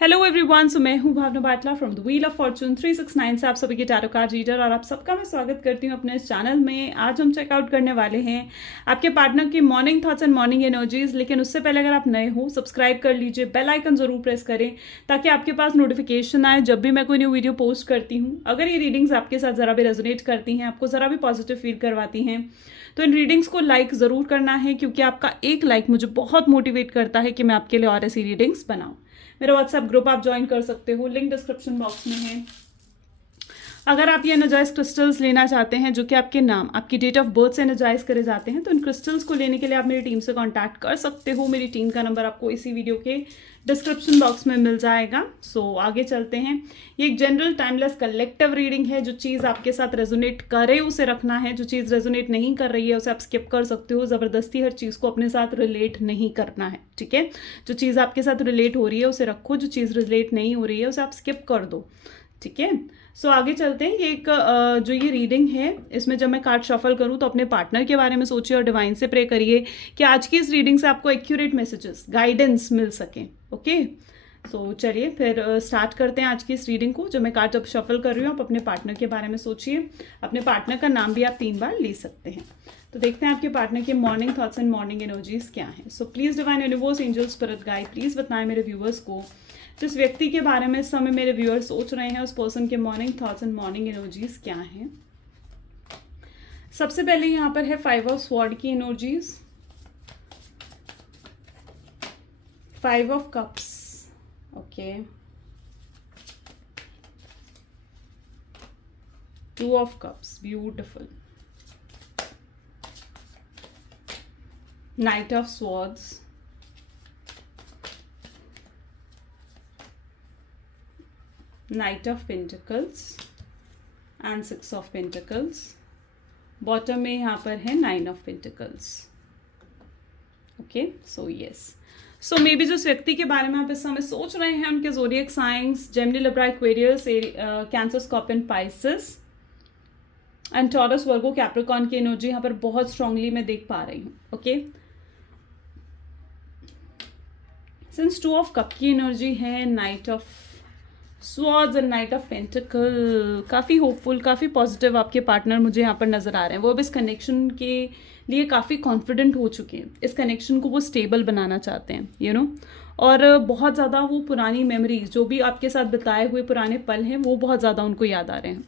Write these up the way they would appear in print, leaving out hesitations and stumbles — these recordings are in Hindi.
हेलो एवरीवन, सो मैं हूं Bhavna Batla from the wheel of fortune 369 से आप सभी के टैरो कार्ड रीडर और आप सबका मैं स्वागत करती हूं अपने इस चैनल में। आज हम चेकआउट करने वाले हैं आपके पार्टनर की morning thoughts and morning energies. लेकिन उससे पहले अगर आप नए हो सब्सक्राइब कर लीजिए, बेल आइकन जरूर प्रेस करें ताकि आपके पास नोटिफिकेशन आए जब भी मैं कोई न्यू वीडियो पोस्ट करती हूँ। अगर ये रीडिंग्स आपके साथ ज़रा भी रेजोनेट करती हैं, आपको ज़रा भी पॉजिटिव फील करवाती हैं, तो इन रीडिंग्स को लाइक ज़रूर करना है, क्योंकि आपका एक लाइक मुझे बहुत मोटिवेट करता है कि मैं आपके लिए और ऐसी रीडिंग्स बनाऊँ। मेरा व्हाट्सएप ग्रुप आप ज्वाइन कर सकते हो, लिंक डिस्क्रिप्शन बॉक्स में है। अगर आप ये एनर्जाइज क्रिस्टल्स लेना चाहते हैं जो कि आपके नाम, आपकी डेट ऑफ बर्थ से एनर्जाइज करे जाते हैं, तो इन क्रिस्टल्स को लेने के लिए आप मेरी टीम से कांटेक्ट कर सकते हो। मेरी टीम का नंबर आपको इसी वीडियो के डिस्क्रिप्शन बॉक्स में मिल जाएगा। सो आगे चलते हैं। ये एक जनरल टाइमलेस कलेक्टिव रीडिंग है। जो चीज़ आपके साथ रेजोनेट करे उसे रखना है, जो चीज़ रेजोनेट नहीं कर रही है उसे आप स्किप कर सकते हो। ज़बरदस्ती हर चीज़ को अपने साथ रिलेट नहीं करना है, ठीक है। जो चीज़ आपके साथ रिलेट हो रही है उसे रखो, जो चीज़ रिलेट नहीं हो रही है उसे आप स्किप कर दो, ठीक है। सो आगे चलते हैं। ये एक जो ये रीडिंग है, इसमें जब मैं कार्ड शफल करूं तो अपने पार्टनर के बारे में सोचिए और डिवाइन से प्रे करिए कि आज की इस रीडिंग से आपको एक्यूरेट मैसेजेस, गाइडेंस मिल सकें। ओके, सो चलिए फिर स्टार्ट करते हैं आज की इस रीडिंग को। जब मैं कार्ड जब शफल कर रही हूँ आप अपने पार्टनर के बारे में सोचिए। अपने पार्टनर का नाम भी आप 3 बार ले सकते हैं। तो देखते हैं आपके पार्टनर के morning thoughts and morning energies क्या हैं। सो please divine universe, angel, spirit guide, please बताएं मेरे व्यूअर्स को जिस व्यक्ति के बारे में इस समय मेरे व्यूअर्स सोच रहे हैं, उस पर्सन के morning thoughts and morning energies क्या हैं। सबसे पहले यहाँ पर है 5 ऑफ स्वॉर्ड की energies, 5 of cups, okay, 2 of cups, beautiful, night of swords, Knight of Pentacles and 6 of Pentacles। Bottom में यहाँ पर है 9 of Pentacles। Okay, so yes, so may be जिस व्यक्ति के बारे में आप इस समय सोच रहे हैं उनके zodiac science Gemini, Libra, Aquarius, cancer, scorpion, Pisces and taurus, Virgo, Capricorn की एनर्जी यहाँ पर बहुत स्ट्रांगली मैं देख पा रही हूँ। ओके, सिंस 2 ऑफ कप की एनर्जी है, night of swords and night of pentacle, काफ़ी होपफुल, काफ़ी पॉजिटिव आपके पार्टनर मुझे यहाँ पर नज़र आ रहे हैं। वो अब इस कनेक्शन के लिए काफ़ी कॉन्फिडेंट हो चुके हैं। इस कनेक्शन को वो स्टेबल बनाना चाहते हैं, यू नो, और बहुत ज़्यादा वो पुरानी मेमोरीज जो भी आपके साथ बिताए हुए पुराने पल हैं वो बहुत ज़्यादा उनको याद आ रहे हैं।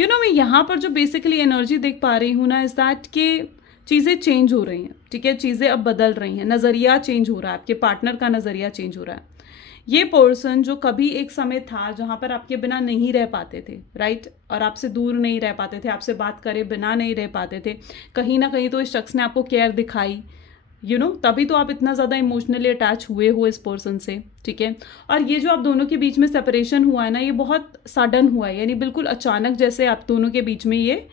यू नो, मैं यहाँ पर जो बेसिकली एनर्जी देख पा रही हूँ ना, इज़ दैट के चीज़ें चेंज हो रही हैं, ठीक है। चीज़ें अब बदल रही हैं, नज़रिया चेंज हो रहा है, आपके पार्टनर का नज़रिया चेंज हो रहा है। ये पर्सन जो कभी एक समय था जहाँ पर आपके बिना नहीं रह पाते थे, राइट, और आपसे दूर नहीं रह पाते थे, आपसे बात करे बिना नहीं रह पाते थे, कहीं ना कहीं तो इस शख्स ने आपको केयर दिखाई, यू नो, तभी तो आप इतना ज़्यादा इमोशनली अटैच हुए हो इस पर्सन से, ठीक है। और ये जो आप दोनों के बीच में सेपरेशन हुआ है ना, ये बहुत सडन हुआ है, यानी बिल्कुल अचानक, जैसे आप दोनों के बीच में ये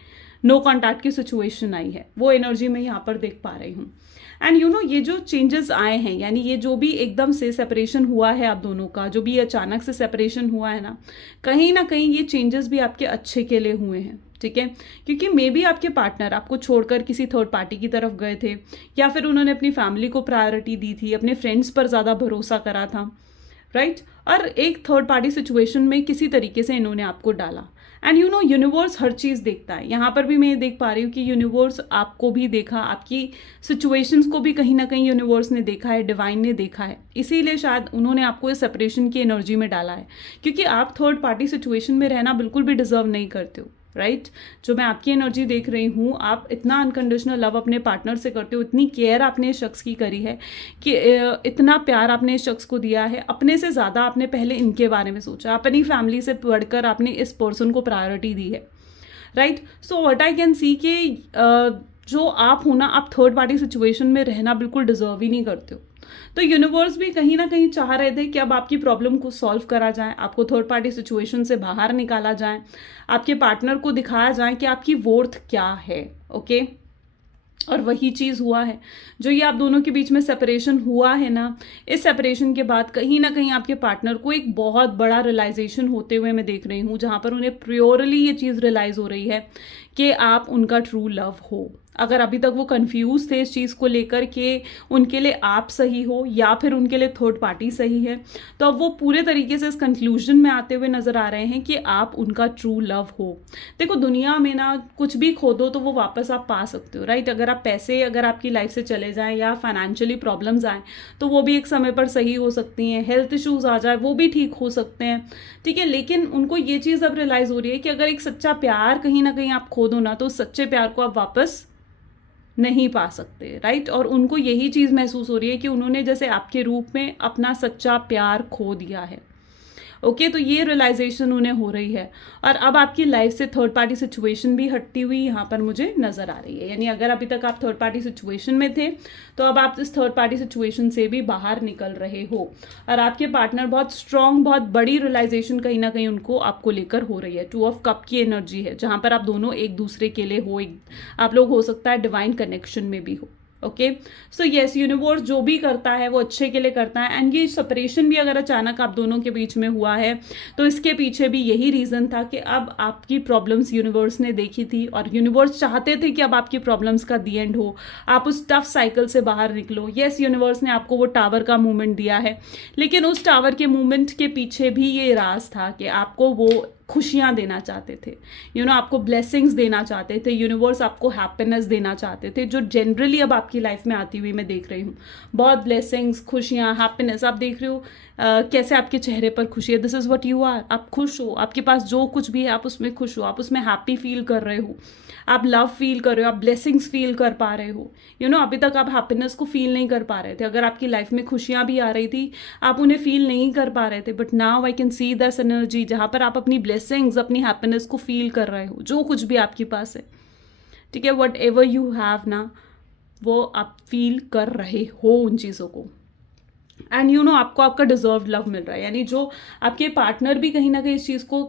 नो कॉन्टैक्ट की सिचुएशन आई है, वो एनर्जी मैं यहाँ पर देख पा रही हूँ। एंड यू नो, ये जो चेंजेस आए हैं, यानी ये जो भी एकदम से सेपरेशन हुआ है आप दोनों का, जो भी अचानक से सेपरेशन हुआ है ना कहीं ये चेंजेस भी आपके अच्छे के लिए हुए हैं, ठीक है। क्योंकि मे बी आपके पार्टनर आपको छोड़कर किसी थर्ड पार्टी की तरफ गए थे, या फिर उन्होंने अपनी फैमिली को प्रायोरिटी दी थी, अपने फ्रेंड्स पर ज़्यादा भरोसा करा था, राइट, और एक थर्ड पार्टी सिचुएशन में किसी तरीके से इन्होंने आपको डाला। एंड यू नो, यूनिवर्स हर चीज़ देखता है। यहाँ पर भी मैं देख पा रही हूँ कि यूनिवर्स आपको भी देखा, आपकी सिचुएशंस को भी कहीं ना कहीं यूनिवर्स ने देखा है, डिवाइन ने देखा है, इसीलिए शायद उन्होंने आपको इस सेपरेशन की एनर्जी में डाला है। क्योंकि आप थर्ड पार्टी सिचुएशन में रहना बिल्कुल भी डिजर्व नहीं करते हो, राइट। जो मैं आपकी एनर्जी देख रही हूँ, आप इतना अनकंडीशनल लव अपने पार्टनर से करते हो, इतनी केयर आपने इस शख्स की करी है कि इतना प्यार आपने इस शख्स को दिया है, अपने से ज़्यादा आपने पहले इनके बारे में सोचा, अपनी फैमिली से बढ़कर आपने इस पर्सन को प्रायोरिटी दी है, right. So what I can see कि जो आप हो ना, आप थर्ड पार्टी सिचुएशन में रहना बिल्कुल डिजर्व ही नहीं करते हो। तो यूनिवर्स भी कहीं ना कहीं चाह रहे थे कि अब आपकी प्रॉब्लम को सॉल्व करा जाए, आपको थर्ड पार्टी सिचुएशन से बाहर निकाला जाए, आपके पार्टनर को दिखाया जाए कि आपकी वर्थ क्या है, ओके। और वही चीज़ हुआ है। जो ये आप दोनों के बीच में सेपरेशन हुआ है ना, इस सेपरेशन के बाद कहीं ना कहीं आपके पार्टनर को एक बहुत बड़ा रियलाइजेशन होते हुए मैं देख रही हूँ, जहाँ पर उन्हें प्योरली ये चीज़ रियलाइज हो रही है कि आप उनका ट्रू लव हो, अगर अभी तक वो कंफ्यूज थे इस चीज़ को लेकर के उनके लिए आप सही हो या फिर उनके लिए थर्ड पार्टी सही है, तो अब वो पूरे तरीके से इस कंक्लूजन में आते हुए नज़र आ रहे हैं कि आप उनका ट्रू लव हो। देखो दुनिया में ना कुछ भी खो दो तो वो वापस आप पा सकते हो, राइट। अगर आप पैसे अगर आपकी लाइफ से चले जाएं या फाइनेंशियली प्रॉब्लम्स आएँ तो वो भी एक समय पर सही हो सकती हैं, हेल्थ इश्यूज आ जाए वो भी ठीक हो सकते हैं, ठीक है। लेकिन उनको ये चीज़ अब रियलाइज़ हो रही है कि अगर एक सच्चा प्यार कहीं ना कहीं आप खो दो ना तो उस सच्चे प्यार को आप वापस नहीं पा सकते, राइट। और उनको यही चीज़ महसूस हो रही है कि उन्होंने जैसे आपके रूप में अपना सच्चा प्यार खो दिया है। ओके, तो ये रियलाइजेशन उन्हें हो रही है और अब आपकी लाइफ से थर्ड पार्टी सिचुएशन भी हटती हुई यहाँ पर मुझे नजर आ रही है। यानी अगर अभी तक आप थर्ड पार्टी सिचुएशन में थे तो अब आप इस थर्ड पार्टी सिचुएशन से भी बाहर निकल रहे हो और आपके पार्टनर बहुत स्ट्रांग, बहुत बड़ी रियलाइजेशन कहीं ना कहीं उनको आपको लेकर हो रही है। 2 ऑफ कप की एनर्जी है जहां पर आप दोनों एक दूसरे के लिए हो, आप लोग हो सकता है डिवाइन कनेक्शन में भी हो। ओके, सो यस, यूनिवर्स जो भी करता है वो अच्छे के लिए करता है। एंड ये सेपरेशन भी अगर अचानक आप दोनों के बीच में हुआ है तो इसके पीछे भी यही रीजन था कि अब आपकी प्रॉब्लम्स यूनिवर्स ने देखी थी और यूनिवर्स चाहते थे कि अब आपकी प्रॉब्लम्स का दी एंड हो, आप उस टफ साइकिल से बाहर निकलो। यस, यूनिवर्स ने आपको वो टावर का मूवमेंट दिया है, लेकिन उस टावर के मूवमेंट के पीछे भी ये राज था कि आपको वो खुशियाँ देना चाहते थे, आपको ब्लेसिंग्स देना चाहते थे, यूनिवर्स आपको हैप्पीनेस देना चाहते थे, जो जनरली अब आपकी लाइफ में आती हुई मैं देख रही हूँ। बहुत ब्लेसिंग्स, खुशियाँ, हैप्पीनेस आप देख रहे हो। कैसे आपके चेहरे पर खुशी है, this is what you are. आप खुश हो, आपके पास जो कुछ भी है आप उसमें खुश हो, आप उसमें हैप्पी फील कर रहे हो, आप लव फील कर रहे हो, आप ब्लेसिंग्स फील कर पा रहे हो। अभी तक आप हैप्पीनेस को फील नहीं कर पा रहे थे। अगर आपकी लाइफ में खुशियाँ भी आ रही थी आप उन्हें फील नहीं कर पा रहे थे, but now I can see this energy जहाँ पर आप अपनी ब्लेसिंग्स, अपनी हैप्पीनेस को फील कर रहे हो, जो कुछ भी आपके पास है, ठीक है, वट एवर यू हैव ना, वो आप फील कर रहे हो उन चीज़ों को। एंड आपको आपका डिजर्व लव मिल रहा है। यानी जो आपके पार्टनर भी कहीं ना कहीं इस चीज़ को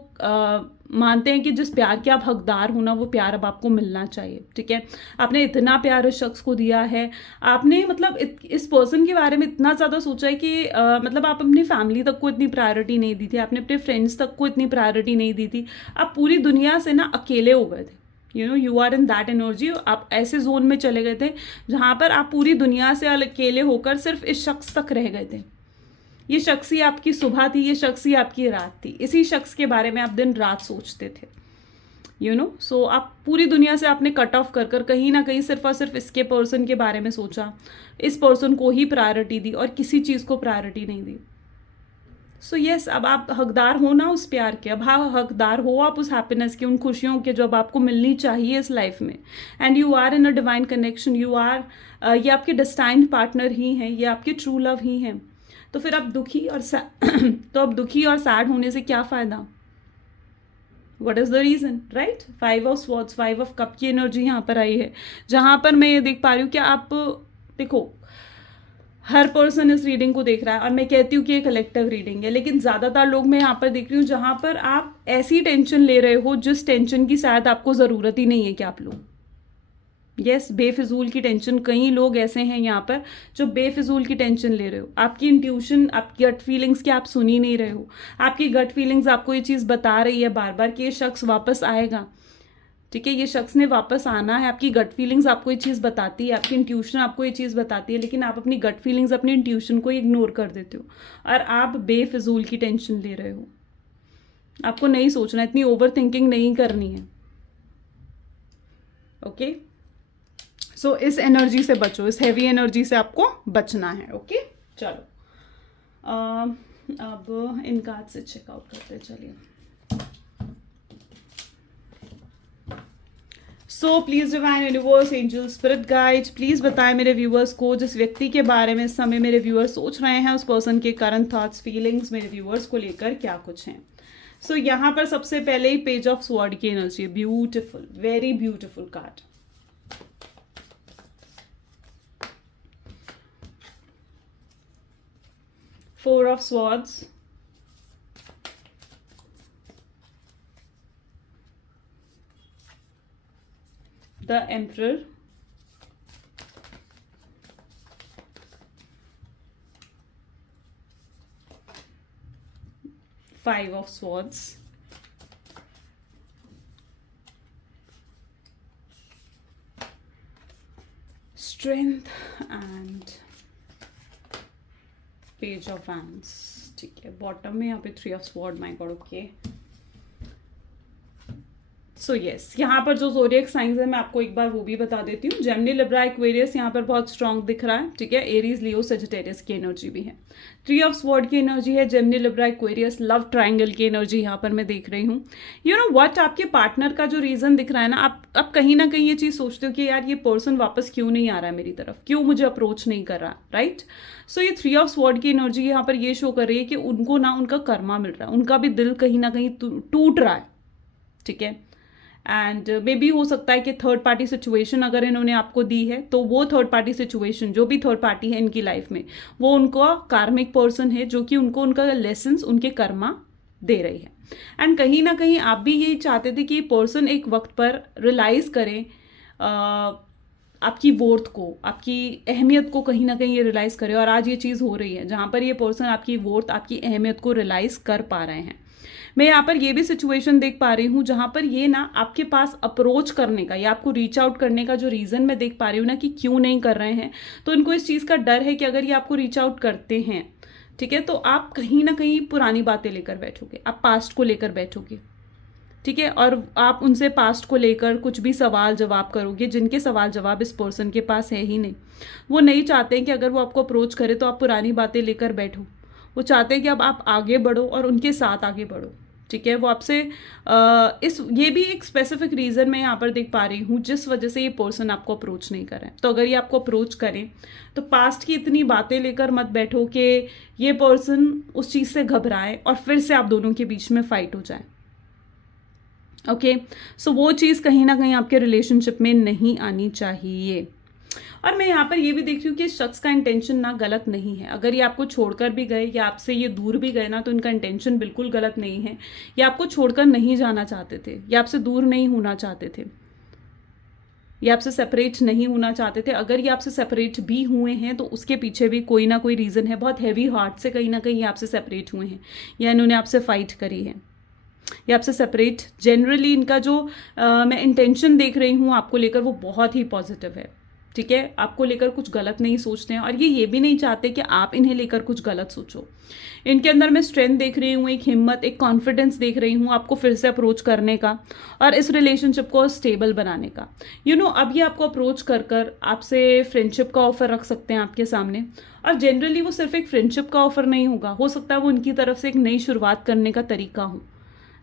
मानते हैं कि जिस प्यार के आप हकदार हो ना वो प्यार अब आपको मिलना चाहिए, ठीक है। आपने इतना प्यार इस शख्स को दिया है, आपने मतलब इस पर्सन के बारे में इतना ज़्यादा सोचा है कि मतलब आप अपनी फैमिली तक को इतनी प्रायोरिटी नहीं दी थी, आपने अपने फ्रेंड्स तक को इतनी प्रायोरिटी नहीं दी थी, आप पूरी दुनिया से ना अकेले हो गए थे। You are in that energy. आप ऐसे जोन में चले गए थे जहां पर आप पूरी दुनिया से अकेले होकर सिर्फ इस शख्स तक रह गए थे। ये शख्स ही आपकी सुबह थी, ये शख्स ही आपकी रात थी, इसी शख्स के बारे में आप दिन रात सोचते थे। सो आप पूरी दुनिया से आपने कट ऑफ कर कहीं ना कहीं सिर्फ और सिर्फ इसके पर्सन के बारे में सोचा, इस पर्सन को ही प्रायोरिटी दी और किसी चीज़ को प्रायोरिटी नहीं दी। सो यस, अब आप हकदार हो ना उस प्यार के, अब हाँ हकदार हो आप उस हैप्पीनेस के, उन खुशियों के जो अब आपको मिलनी चाहिए इस लाइफ में। And you are in a divine connection, you are, ये आपके डेस्टाइन्ड पार्टनर ही हैं, ये आपके ट्रू लव ही हैं। तो फिर अब दुखी और तो अब दुखी और सैड होने से क्या फ़ायदा? What is the reason, right. 5 of swords, 5 of cup की एनर्जी यहाँ पर आई है, जहाँ पर मैं ये देख पा रही हूँ कि आप देखो हर पर्सन इस रीडिंग को देख रहा है और मैं कहती हूँ कि ये कलेक्टिव रीडिंग है, लेकिन ज़्यादातर लोग मैं यहाँ पर देख रही हूँ जहाँ पर आप ऐसी टेंशन ले रहे हो जिस टेंशन की शायद आपको ज़रूरत ही नहीं है कि आप लो। यस, बेफिजूल की टेंशन। कई लोग ऐसे हैं यहाँ पर जो बेफिजूल की टेंशन ले रहे हो। आपकी इंट्यूशन, आपकी गट फीलिंग्स की आप सुन ही नहीं रहे हो। आपकी गट फीलिंग्स आपको ये चीज़ बता रही है बार बार कि ये शख्स वापस आएगा, ठीक है, ये शख्स ने वापस आना है। आपकी गट फीलिंग्स आपको ये चीज़ बताती है, आपकी इंट्यूशन आपको ये चीज़ बताती है, लेकिन आप अपनी गट फीलिंग्स, अपनी इंट्यूशन को इग्नोर कर देते हो और आप बेफिजूल की टेंशन ले रहे हो। आपको नहीं सोचना, इतनी ओवर थिंकिंग नहीं करनी है। ओके, सो इस एनर्जी से बचो, इस हैवी एनर्जी से आपको बचना है। ओके, चलो अब इन कार्ड से चेकआउट करते हैं। चलिए, सो please divine universe, angel, spirit guide, please बताएं मेरे व्यूअर्स को जिस व्यक्ति के बारे में इस समय मेरे व्यूअर्स सोच रहे हैं, उस पर्सन के करंट थॉट्स, फीलिंग्स मेरे व्यूअर्स को लेकर क्या कुछ हैं। सो यहाँ पर सबसे पहले ही पेज ऑफ स्वॉर्ड की energy, beautiful, very beautiful card. Four of swords, the Emperor, Five of Swords, strength and page of wands, ठीक है। बॉटम में यहाँ पे 3 of sword, my God, okay. So yes, यहाँ पर जो ज़ोडिएक साइंस है मैं आपको एक बार वो भी बता देती हूँ। जेमिनी, लिब्रा, एक्वेरियस यहाँ पर बहुत स्ट्रांग दिख रहा है, ठीक है। एरीज, लियो, सेजिटेरियस की एनर्जी भी है। 3 ऑफ स्वॉर्ड की एनर्जी है, Gemini, Libra, Aquarius, love triangle की एनर्जी यहाँ पर मैं देख रही हूँ। यू नो व्हाट, आपके पार्टनर का जो रीजन दिख रहा है ना, आप कहीं ना कहीं ये चीज सोचते हो कि यार ये पर्सन वापस क्यों नहीं आ रहा है मेरी तरफ, क्यों मुझे अप्रोच नहीं कर रहा, राइट। सो ये 3 ऑफ स्वॉर्ड की एनर्जी यहाँ पर ये शो कर रही है कि उनको ना उनका कर्मा मिल रहा है, उनका भी दिल कहीं ना कहीं टूट रहा है, ठीक है। एंड मे बी हो सकता है कि थर्ड पार्टी सिचुएशन अगर इन्होंने आपको दी है तो वो थर्ड पार्टी सिचुएशन, जो भी थर्ड पार्टी है इनकी लाइफ में, वो उनका कार्मिक पर्सन है जो कि उनको उनका लेसन्स, उनके कर्मा दे रही है। एंड कहीं ना कहीं आप भी यही चाहते थे कि ये पर्सन एक वक्त पर रियलाइज करें आपकी वर्थ को, आपकी अहमियत को कहीं ना कहीं ये रियलाइज करे। और आज ये चीज़ हो रही है जहाँ पर ये पर्सन आपकी वर्थ, आपकी अहमियत को रियलाइज कर पा रहे हैं। मैं यहाँ पर ये भी सिचुएशन देख पा रही हूँ जहाँ पर ये ना आपके पास अप्रोच करने का या आपको रीच आउट करने का जो रीज़न मैं देख पा रही हूँ ना कि क्यों नहीं कर रहे हैं, तो इनको इस चीज़ का डर है कि अगर ये आपको रीच आउट करते हैं, ठीक है, तो आप कहीं ना कहीं पुरानी बातें लेकर बैठोगे, आप पास्ट को लेकर बैठोगे, ठीक है। और आप उनसे पास्ट को लेकर कुछ भी सवाल जवाब करोगे जिनके सवाल जवाब इस पर्सन के पास है ही नहीं। वो नहीं चाहते हैं कि अगर वो आपको अप्रोच करे तो आप पुरानी बातें लेकर बैठो। वो चाहते हैं कि अब आप आगे बढ़ो और उनके साथ आगे बढ़ो, ठीक है। वो आपसे ये भी एक स्पेसिफिक रीज़न मैं यहाँ पर देख पा रही हूँ जिस वजह से ये पर्सन आपको अप्रोच नहीं कर रहे हैं। तो अगर ये आपको अप्रोच करें तो पास्ट की इतनी बातें लेकर मत बैठो कि ये पर्सन उस चीज़ से घबराए और फिर से आप दोनों के बीच में फाइट हो जाए, ओके। सो वो चीज़ कहीं ना कहीं आपके रिलेशनशिप में नहीं आनी चाहिए। और मैं यहाँ पर ये भी देख रही हूँ कि इस शख्स का इंटेंशन ना गलत नहीं है। अगर ये आपको छोड़कर भी गए या आपसे ये दूर भी गए ना, तो इनका इंटेंशन बिल्कुल गलत नहीं है। ये आपको छोड़कर नहीं जाना चाहते थे, या आपसे दूर नहीं होना चाहते थे, ये आपसे सेपरेट नहीं होना चाहते थे। अगर ये आपसे सेपरेट भी हुए हैं तो उसके पीछे भी कोई ना कोई रीज़न है। बहुत हैवी हार्ट से कहीं ना कहीं आपसे सेपरेट हुए हैं, या इन्होंने आपसे फाइट करी है, या आपसे सेपरेट। जनरली इनका जो मैं इंटेंशन देख रही हूँ आपको लेकर वो बहुत ही पॉजिटिव है, ठीक है। आपको लेकर कुछ गलत नहीं सोचते हैं, और ये भी नहीं चाहते कि आप इन्हें लेकर कुछ गलत सोचो। इनके अंदर मैं स्ट्रेंथ देख रही हूँ, एक हिम्मत, एक कॉन्फिडेंस देख रही हूँ आपको फिर से अप्रोच करने का और इस रिलेशनशिप को स्टेबल बनाने का। अब ये आपको अप्रोच कर आपसे फ्रेंडशिप का ऑफर रख सकते हैं आपके सामने। और जनरली वो सिर्फ एक फ्रेंडशिप का ऑफर नहीं होगा, हो सकता है वो उनकी तरफ से एक नई शुरुआत करने का तरीका हो,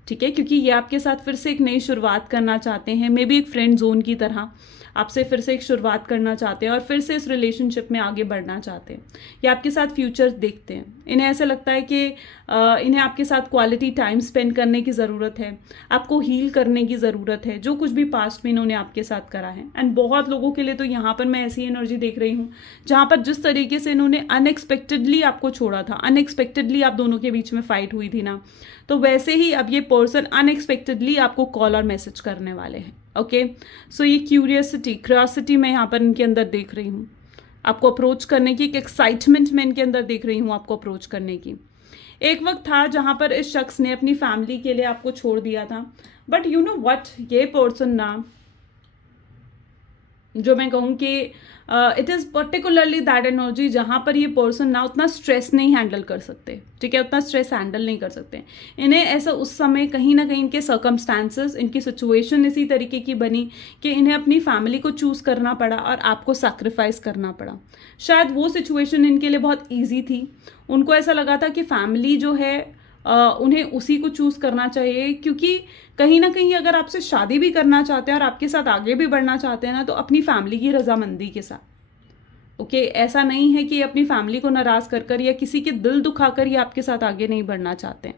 ठीक है। क्योंकि ये आपके साथ फिर से एक नई शुरुआत करना चाहते हैं, मे बी एक फ्रेंड जोन की तरह आपसे फिर से एक शुरुआत करना चाहते हैं और फिर से इस रिलेशनशिप में आगे बढ़ना चाहते हैं। ये आपके साथ फ्यूचर देखते हैं। इन्हें ऐसा लगता है कि इन्हें आपके साथ क्वालिटी टाइम स्पेंड करने की ज़रूरत है, आपको हील करने की ज़रूरत है, जो कुछ भी पास्ट में इन्होंने आपके साथ करा है। एंड बहुत लोगों के लिए तो यहाँ पर मैं ऐसी एनर्जी देख रही हूँ जहाँ पर जिस तरीके से इन्होंने अनएक्सपेक्टेडली आपको छोड़ा था, अनएक्सपेक्टेडली आप दोनों के बीच में फाइट हुई थी ना, तो वैसे ही अब ये पर्सन अनएक्सपेक्टेडली आपको कॉल और मैसेज करने वाले हैं, ओके। सो ये क्यूरियोसिटी मैं यहाँ पर इनके अंदर देख रही हूँ, आपको अप्रोच करने की एक एक्साइटमेंट मैं इनके अंदर देख रही हूँ आपको अप्रोच करने की। एक वक्त था जहाँ पर इस शख्स ने अपनी फैमिली के लिए आपको छोड़ दिया था, बट यू नो व्हाट, ये पर्सन ना, जो मैं कहूँ कि it is particularly that energy जहाँ पर ये पर्सन ना उतना स्ट्रेस नहीं हैंडल कर सकते, ठीक है, उतना स्ट्रेस हैंडल नहीं कर सकते। इन्हें ऐसा उस समय कहीं ना कहीं इनके सर्कमस्टांसेस, इनकी सिचुएशन इसी तरीके की बनी कि इन्हें अपनी फैमिली को चूज़ करना पड़ा और आपको सैक्रिफाइस करना पड़ा। शायद वो सिचुएशन इनके लिए बहुत ईजी थी। उनको ऐसा लगा था कि फैमिली जो है उन्हें उसी को चूज़ करना चाहिए, क्योंकि कहीं ना कहीं अगर आपसे शादी भी करना चाहते हैं और आपके साथ आगे भी बढ़ना चाहते हैं ना, तो अपनी फैमिली की रजामंदी के साथ, ओके। ऐसा नहीं है कि अपनी फैमिली को नाराज़ कर या किसी के दिल दुखाकर ये आपके साथ आगे नहीं बढ़ना चाहते हैं,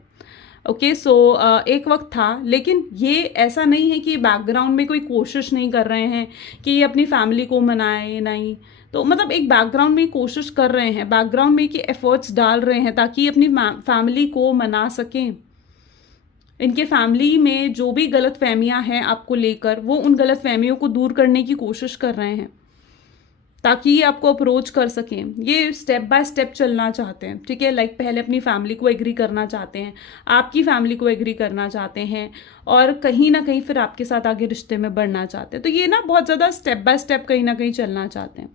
ओके। सो एक वक्त था, लेकिन ये ऐसा नहीं है कि बैकग्राउंड में कोई कोशिश नहीं कर रहे हैं कि ये अपनी फैमिली को मनाए, नहीं। तो मतलब एक बैकग्राउंड में कोशिश कर रहे हैं, बैकग्राउंड में कि एफर्ट्स डाल रहे हैं ताकि अपनी फैमिली को मना सकें। इनके फैमिली में जो भी गलत फहमियाँ हैं आपको लेकर, वो उन गलत फहमियों को दूर करने की कोशिश कर रहे हैं ताकि ये आपको अप्रोच कर सकें। ये स्टेप बाय स्टेप चलना चाहते हैं, ठीक है। लाइक पहले अपनी फैमिली को एग्री करना चाहते हैं, आपकी फैमिली को एग्री करना चाहते हैं, और कहीं ना कहीं फिर आपके साथ आगे रिश्ते में बढ़ना चाहते हैं। तो ये ना बहुत ज़्यादा स्टेप बाय स्टेप कहीं ना कहीं चलना चाहते हैं,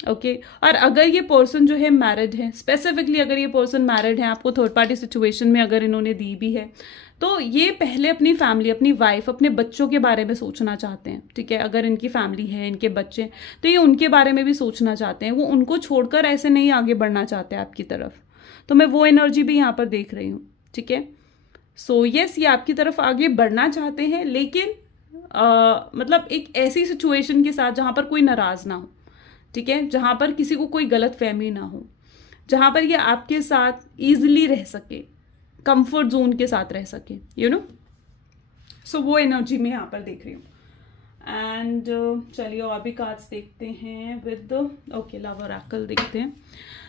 ओके और अगर ये पर्सन जो है मैरिड है, स्पेसिफिकली अगर ये पर्सन मैरिड है, आपको थर्ड पार्टी सिचुएशन में अगर इन्होंने दी भी है, तो ये पहले अपनी फैमिली, अपनी वाइफ, अपने बच्चों के बारे में सोचना चाहते हैं, ठीक है। अगर इनकी फैमिली है, इनके बच्चे, तो ये उनके बारे में भी सोचना चाहते हैं, वो उनको छोड़कर ऐसे नहीं आगे बढ़ना चाहते आपकी तरफ। तो मैं वो एनर्जी भी यहाँ पर देख रही हूँ, ठीक है। सो यस, ये आपकी तरफ आगे बढ़ना चाहते हैं, लेकिन मतलब एक ऐसी सिचुएशन के साथ जहाँ पर कोई नाराज ना हो, ठीक है, जहाँ पर किसी को कोई गलत फहमी ना हो, जहाँ पर ये आपके साथ ईजिली रह सके, कंफर्ट जोन के साथ रह सके, यू नो। सो वो एनर्जी मैं यहाँ पर देख रही हूँ। एंड चलिए और भी कार्ड्स देखते हैं विद ओके लव ओरेकल देखते हैं।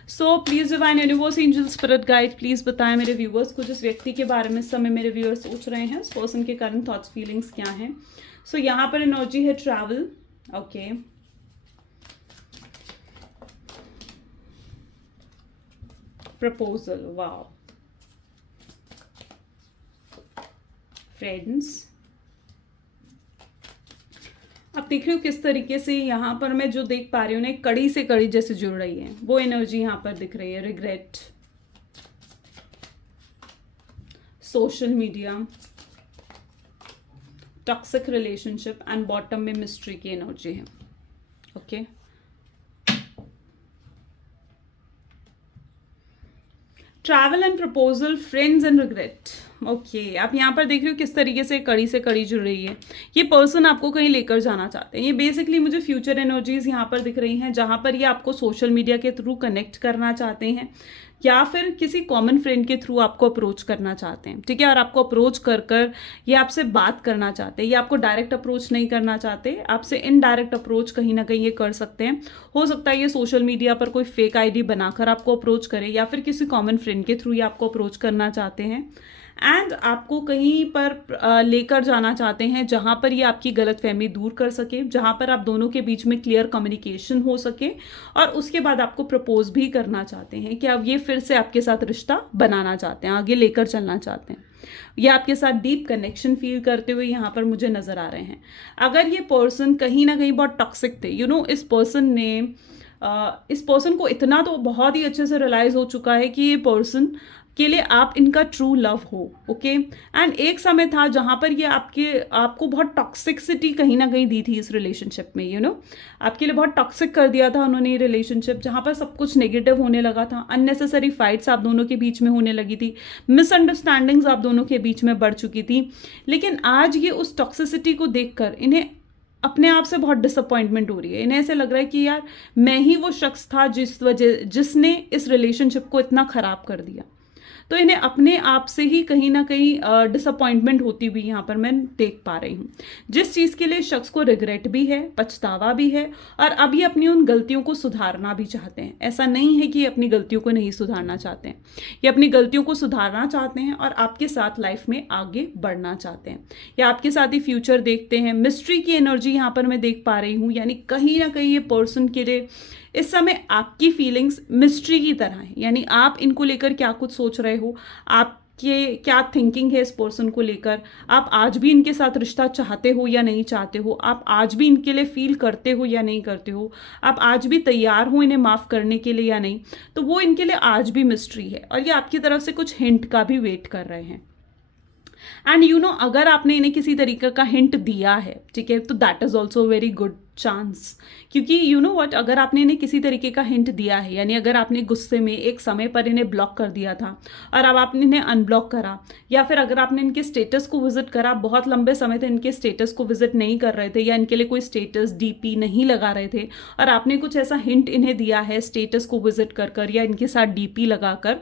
सो please divine universe, angel, spirit guide, please बताएं मेरे व्यूवर्स को जिस व्यक्ति के बारे में इस समय मेरे व्यूअर्स सोच रहे हैं, उस पर्सन के करंट थॉट्स फीलिंग्स क्या हैं। सो यहाँ पर एनर्जी है travel, okay, proposal, wow, friends. अब देख रही हूँ किस तरीके से यहाँ पर मैं जो देख पा रही हूँ ना, कड़ी से कड़ी जैसे जुड़ रही है, वो एनर्जी यहाँ पर दिख रही है। Regret, social media, toxic relationship and bottom में मिस्ट्री की एनर्जी है, okay. Travel and proposal, friends and regret, okay. आप यहाँ पर देख रहे हो किस तरीके से कड़ी जुड़ रही है। ये पर्सन आपको कहीं लेकर जाना चाहते हैं। ये बेसिकली मुझे फ्यूचर एनर्जीज यहाँ पर दिख रही हैं, जहाँ पर ये आपको सोशल मीडिया के थ्रू कनेक्ट करना चाहते हैं, या फिर किसी कॉमन फ्रेंड के थ्रू आपको अप्रोच करना चाहते हैं, ठीक है। और आपको अप्रोच कर ये आपसे बात करना चाहते हैं। ये आपको डायरेक्ट अप्रोच नहीं करना चाहते, आपसे इनडायरेक्ट अप्रोच कहीं ना कहीं ये कर सकते हैं। हो सकता है ये सोशल मीडिया पर कोई फेक आईडी बनाकर आपको अप्रोच करे, या फिर किसी कॉमन फ्रेंड के थ्रू ये आपको अप्रोच करना चाहते हैं। एंड आपको कहीं पर लेकर जाना चाहते हैं जहां पर ये आपकी गलतफहमी दूर कर सके, जहां पर आप दोनों के बीच में क्लियर कम्युनिकेशन हो सके, और उसके बाद आपको प्रपोज भी करना चाहते हैं कि अब ये फिर से आपके साथ रिश्ता बनाना चाहते हैं, आगे लेकर चलना चाहते हैं। ये आपके साथ डीप कनेक्शन फील करते हुए यहाँ पर मुझे नजर आ रहे हैं। अगर ये पर्सन कहीं ना कहीं बहुत टॉक्सिक थे, यू नो, इस पर्सन को इतना तो बहुत ही अच्छे से रियलाइज हो चुका है कि ये पर्सन के लिए आप इनका ट्रू लव हो, ओके। एंड एक समय था जहां पर ये आपको बहुत टॉक्सिसिटी कहीं ना कहीं दी थी इस रिलेशनशिप में, यू नो, आपके लिए बहुत टॉक्सिक कर दिया था उन्होंने ये रिलेशनशिप, जहां पर सब कुछ नेगेटिव होने लगा था, अननेसेसरी फाइट्स आप दोनों के बीच में होने लगी थी, मिसअंडरस्टैंडिंग्स आप दोनों के बीच में बढ़ चुकी थी। लेकिन आज ये उस टॉक्सिसिटी को देखकर इन्हें अपने आप से बहुत डिसअपॉइंटमेंट हो रही है। इन्हें ऐसे लग रहा है कि यार मैं ही वो शख्स था जिसने इस रिलेशनशिप को इतना खराब कर दिया। तो इन्हें अपने आप से ही कहीं ना कहीं डिसअपॉइंटमेंट होती हुई यहाँ पर मैं देख पा रही हूँ, जिस चीज़ के लिए शख्स को रिग्रेट भी है, पछतावा भी है, और अब ये अपनी उन गलतियों को सुधारना भी चाहते हैं। ऐसा नहीं है कि ये अपनी गलतियों को नहीं सुधारना चाहते हैं, ये अपनी गलतियों को सुधारना चाहते हैं और आपके साथ लाइफ में आगे बढ़ना चाहते हैं, या आपके साथ ही फ्यूचर देखते हैं। मिस्ट्री की एनर्जी यहाँ पर मैं देख पा रही हूँ, यानी कहीं ना कहीं ये पर्सन के लिए इस समय आपकी फीलिंग्स मिस्ट्री की तरह है, यानी आप इनको लेकर क्या कुछ सोच रहे हो, आपके क्या थिंकिंग है इस पर्सन को लेकर, आप आज भी इनके साथ रिश्ता चाहते हो या नहीं चाहते हो, आप आज भी इनके लिए फील करते हो या नहीं करते हो, आप आज भी तैयार हो इन्हें माफ़ करने के लिए या नहीं, तो वो इनके लिए आज भी मिस्ट्री है। और ये आपकी तरफ से कुछ हिंट का भी वेट कर रहे हैं। एंड यू नो, अगर आपने इन्हें किसी तरीके का हिंट दिया है, ठीक है, तो that is also very good chance, क्योंकि यू नो व्हाट, अगर आपने इन्हें किसी तरीके का हिंट दिया है, यानी अगर आपने गुस्से में एक समय पर इन्हें ब्लॉक कर दिया था और अब आपने इन्हें अनब्लॉक करा, या फिर अगर आपने इनके स्टेटस को विजिट करा, बहुत लंबे समय तक इनके स्टेटस को विजिट नहीं कर रहे थे, या इनके लिए कोई स्टेटस डीपी नहीं लगा रहे थे, और आपने कुछ ऐसा हिंट इन्हें दिया है स्टेटस को विजिट कर या इनके साथ डीपी लगाकर,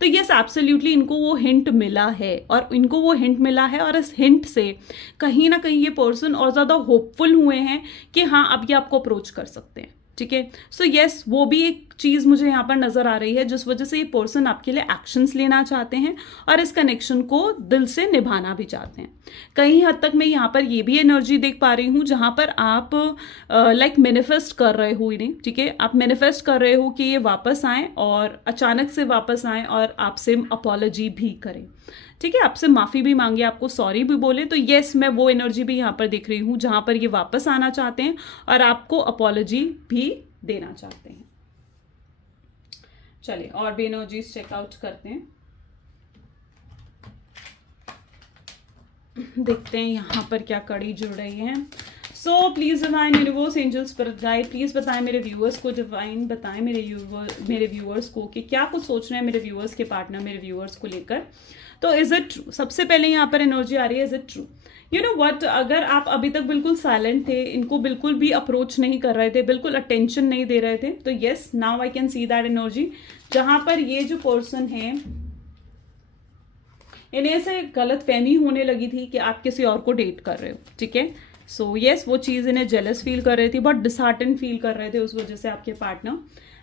तो यस एब्सोल्युटली इनको वो हिंट मिला है, और इनको वो हिंट मिला है, और इस हिंट से कहीं ना कहीं ये पर्सन और ज़्यादा होपफुल हुए हैं कि हाँ अब ये आपको अप्रोच कर सकते हैं, ठीक है। सो यस, वो भी एक चीज़ मुझे यहाँ पर नज़र आ रही है जिस वजह से ये पर्सन आपके लिए एक्शंस लेना चाहते हैं और इस कनेक्शन को दिल से निभाना भी चाहते हैं। कहीं हद तक मैं यहाँ पर ये भी एनर्जी देख पा रही हूँ जहाँ पर आप लाइक मैनिफेस्ट कर रहे हो इन्हें, ठीक है, आप मैनिफेस्ट कर रहे हो कि ये वापस आएँ, और अचानक से वापस आएँ और आपसे अपॉलॉजी भी करें, ठीक है, आपसे माफ़ी भी मांगे, आपको सॉरी भी बोले। तो येस, मैं वो एनर्जी भी यहाँ पर देख रही हूँ जहाँ पर ये वापस आना चाहते हैं और आपको अपॉलॉजी भी देना चाहते हैं। चलिए और भी एनर्जीज चेकआउट करते हैं, देखते हैं यहाँ पर क्या कड़ी जुड़ रही है। So please divine universe angels spirit guide please बताएं मेरे व्यूअर्स को, डिवाइन बताएं मेरे व्यूअर्स को कि क्या कुछ सोच रहे हैं मेरे व्यूअर्स के पार्टनर मेरे व्यूअर्स को लेकर। तो इज इट ट्रू, सबसे पहले यहाँ पर एनर्जी आ रही है, is it true. You know what, अगर आप अभी तक बिल्कुल साइलेंट थे, इनको बिल्कुल भी अप्रोच नहीं कर रहे थे, बिल्कुल अटेंशन नहीं दे रहे थे, तो yes now I can see that energy, जहां पर ये जो पर्सन है इन्हें से गलत फहमी होने लगी थी कि आप किसी और को डेट कर रहे हो, ठीक है। सो येस वो चीज़ इन्हें जेलस फील कर रही थी, बहुत डिसहार्टन फील कर रहे थे उस वजह से आपके partner.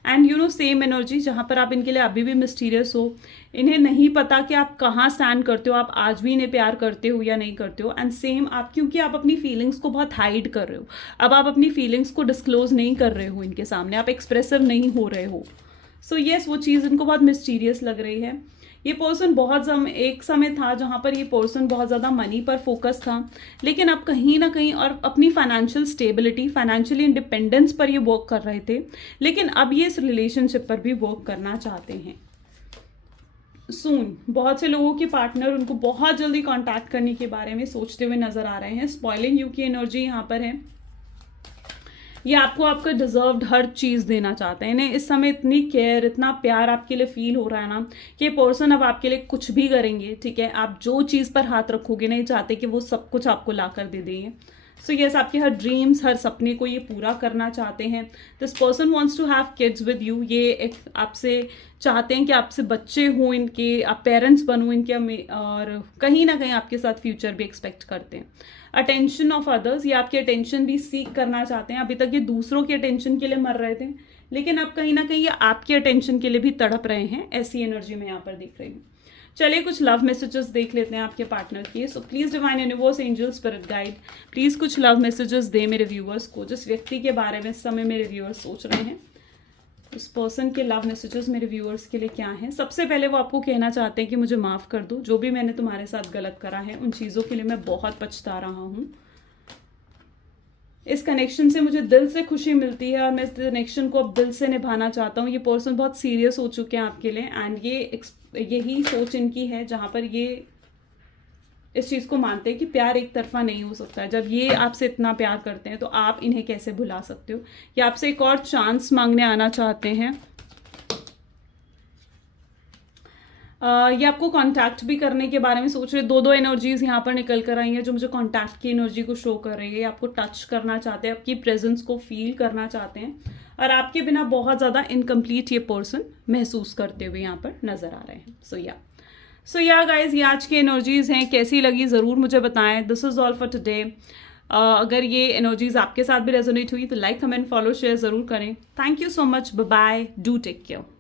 And you know same energy जहाँ पर आप इनके लिए अभी भी मिस्टीरियस हो, इन्हें नहीं पता कि आप कहाँ स्टैंड करते हो, आप आज भी इन्हें प्यार करते हो या नहीं करते हो। एंड सेम आप, क्योंकि आप अपनी फीलिंग्स को बहुत हाइड कर रहे हो, अब आप अपनी फीलिंग्स को डिस्क्लोज नहीं कर रहे हो इनके सामने, आप एक्सप्रेसिव नहीं हो रहे हो। सो येस वो चीज़ इनको बहुत मिस्टीरियस लग रही है। ये पर्सन बहुत एक समय था जहाँ पर ये पर्सन बहुत ज़्यादा मनी पर फोकस था, लेकिन अब कहीं ना कहीं और अपनी फाइनेंशियल स्टेबिलिटी, फाइनेंशियली इंडिपेंडेंस पर ये वर्क कर रहे थे, लेकिन अब ये इस रिलेशनशिप पर भी वर्क करना चाहते हैं सून। बहुत से लोगों के पार्टनर उनको बहुत जल्दी कॉन्टैक्ट करने के बारे में सोचते हुए नजर आ रहे हैं। स्पॉइलिंग यू की एनर्जी यहाँ पर है, ये आपको आपका डिजर्व्ड हर चीज़ देना चाहते हैं। इन्हें इस समय इतनी केयर, इतना प्यार आपके लिए फील हो रहा है ना कि ये पर्सन अब आपके लिए कुछ भी करेंगे, ठीक है। आप जो चीज़ पर हाथ रखोगे नहीं चाहते कि वो सब कुछ आपको ला कर दे देंगे। सो यस आपके हर ड्रीम्स, हर सपने को ये पूरा करना चाहते हैं। This person wants to have kids with you, ये आपसे चाहते हैं कि आपसे बच्चे हों इनके, आप पेरेंट्स बनो इनके, और कहीं ना कहीं आपके साथ फ्यूचर भी एक्सपेक्ट करते हैं। अटेंशन ऑफ अदर्स, ये आपकी अटेंशन भी सीख करना चाहते हैं। अभी तक ये दूसरों की अटेंशन के लिए मर रहे थे, लेकिन अब कहीं ना कहीं ये आपकी अटेंशन के लिए भी तड़प रहे हैं, ऐसी एनर्जी मैं यहाँ पर देख रही हूँ। चलिए कुछ लव मैसेजेस देख लेते हैं आपके पार्टनर के। सो please divine universe angel spirit guide please कुछ लव मैसेजेस दे मेरे व्यूअर्स को, जिस व्यक्ति के बारे में इस समय मेरे व्यूअर्स सोच रहे हैं। उस पर्सन के लव मैसेजेस मेरे व्यूअर्स के लिए क्या हैं। सबसे पहले वो आपको कहना चाहते हैं कि मुझे माफ़ कर दो, जो भी मैंने तुम्हारे साथ गलत करा है उन चीज़ों के लिए मैं बहुत पछता रहा हूँ। इस कनेक्शन से मुझे दिल से खुशी मिलती है और मैं इस कनेक्शन को अब दिल से निभाना चाहता हूँ। ये पर्सन बहुत सीरियस हो चुके हैं आपके लिए, एंड यही सोच इनकी है जहाँ पर ये इस चीज़ को मानते हैं कि प्यार एक तरफा नहीं हो सकता है। जब ये आपसे इतना प्यार करते हैं तो आप इन्हें कैसे भुला सकते हो। ये आपसे एक और चांस मांगने आना चाहते हैं। ये आपको कांटेक्ट भी करने के बारे में सोच रहे। दो एनर्जीज यहाँ पर निकल कर आई हैं जो मुझे कांटेक्ट की एनर्जी को शो कर रही है। आपको टच करना चाहते हैं, आपकी प्रेजेंस को फील करना चाहते हैं, और आपके बिना बहुत ज़्यादा इनकम्प्लीट ये पर्सन महसूस करते हुए यहाँ पर नजर आ रहे हैं। सो या गाइज, ये आज की एनर्जीज हैं, कैसी लगी ज़रूर मुझे बताएं। This is all for today. अगर ये एनर्जीज आपके साथ भी रेजोनेट हुई तो लाइक, कमेंट, फॉलो, शेयर ज़रूर करें। Thank you so much, bye bye, do take care.